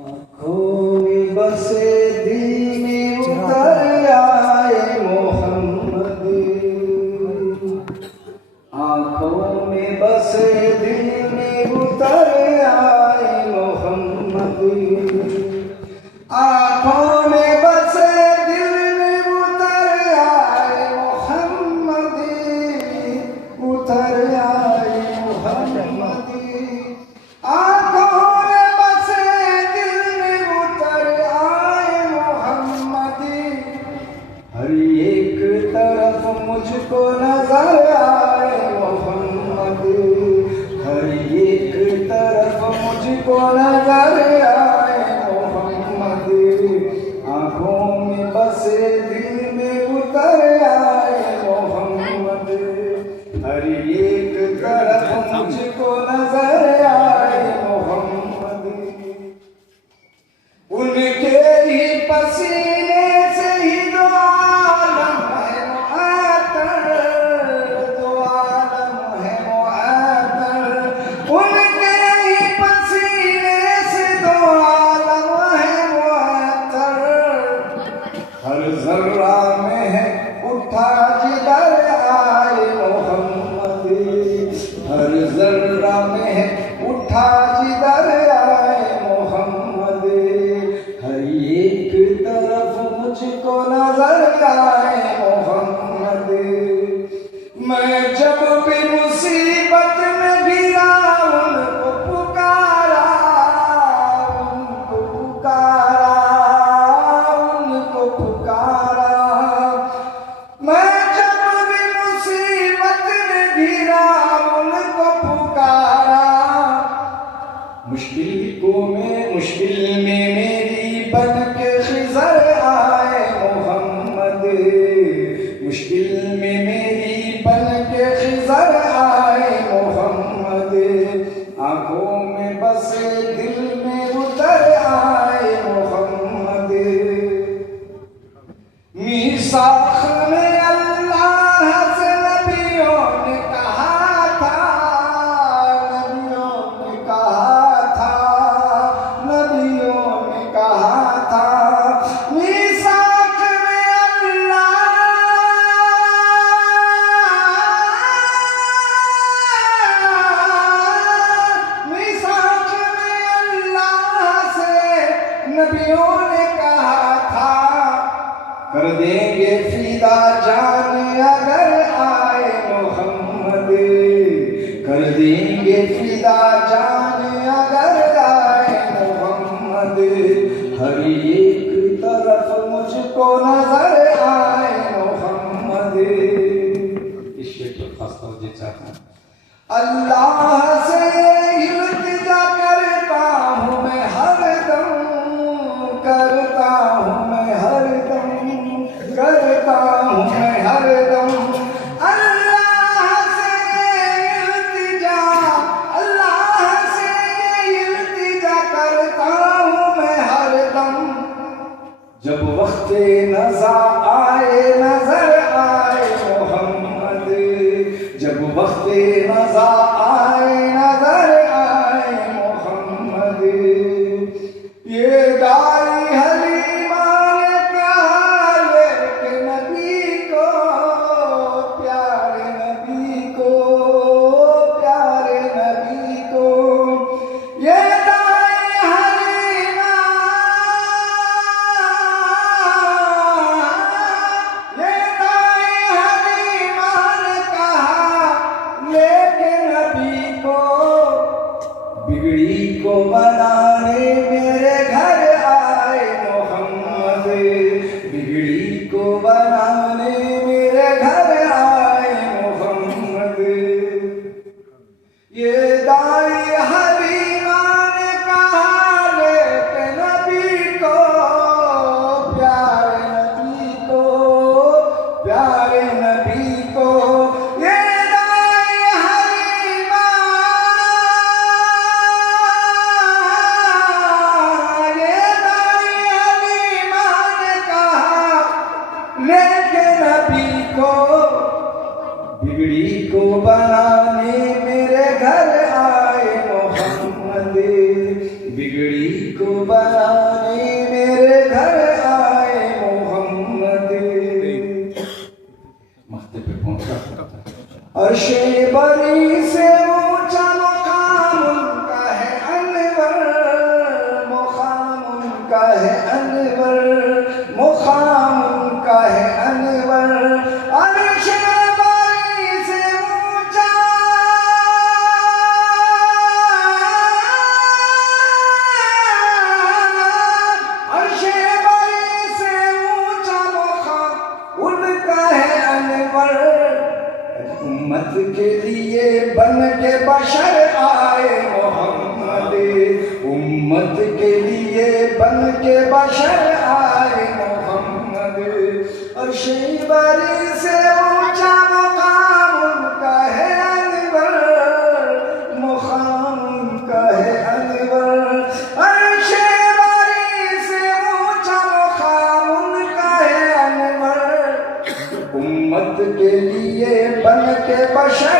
आँखों में बसे दिल में उतर आए मोहम्मद, आँखों में बसे दिल में उतर आए मोहम्मद, आँखों में बसे दिल में उतर आए मोहम्मद, उतर आए मोहम्मद, आँखों में बसे दिल में उतर आए मोहम्मद, हर एक तरफ मुझको नजर आए मोहम्मद, हर एक तरफ मुझको नजर आए मोहम्मद, आँखों में बसे दिल में उतर आए मोहम्मद, हर एक तरफ मुझको नजर आए मोहम्मद, उनके ही पसीने से ही दो आलम है मुअत्तर, दो आलम है मुअत्तर, उनके ही पसीने से दो आलम है मुअत्तर, हर जर्रा में है उठा जिगर आए मोहम्मद, हर जर्रा में है उठा जिगर आए मोहम्मद, हर एक तरफ मुझको नजर आए मोहम्मद, मैं जब भी मुसीबत में गिरा उनको पुकारा, उनको पुकारा, उनको पुकारा, मैं जब भी मुसीबत में गिरा उनको पुकारा, मुश्किल में मेरी बन के खिज़र आए मोहम्मद, मुश्किल में मेरी बन के खिज़र आए मोहम्मद, आँखों में बसे दिल में उतर आए मोहम्मद, मीसाख में अल्लाह से नबियों ने कहा था, नबियों ने कहा था, नबियों ने कहा था, मीसाख में अल्लाह, मीसाख में अल्लाह से नबियों ने कहा था, कर देंगे फिदा जान अगर आए मोहम्मद, कर देंगे फिदा जान अगर आए मोहम्मद, हर एक तरफ मुझको नजर आए मोहम्मद, इस शेर पर खास तवज्जो चाहता हूं, अल्लाह से इल्तिजा करता हूँ मैं हरदम, करता हूँ मैं हरदम, करता हूँ मैं हरदम, अल्लाह से इल्तिजा, अल्लाह से इल्तिजा करता हूँ मैं हरदम, जब वक्त नज़ा आए नजर आए मोहम्मद, जब वक्त नज़ा आए नजर आए मोहम्मद, ये दाई हलीमा ने कहा लेके नबी को, प्यारे नबी को, प्यारे नबी को, ये दाई हलीमा, ये दाई हलीमा ने कहा लेके नबी को, बनाने मेरे घर आए मोहम्मद, बिगड़ी को बनाने मेरे घर आए मोहम्मद। मस्ते पे पहुंचा अर्शे बरी से ऊंचा मुकाम उनका है अनवर, मुकाम उनका है अनवर, मुकाम उनका है अनवर। अर्शे बरी से ऊंचा अर्शे बरी से ऊंचा मुकाम उनका है अनवर। उम्मत के लिए बन के बशर आए मोहम्मद, उम्मत के लिए बन के बशर आए मोहम्मद। और शेबरी से ऊंचा मुकाम उनका है अनवर, मुकाम उनका है अनवर। और शेबरी से ऊंचा मुकाम उनका है अनवर। उम्मत के लिए बन के बशर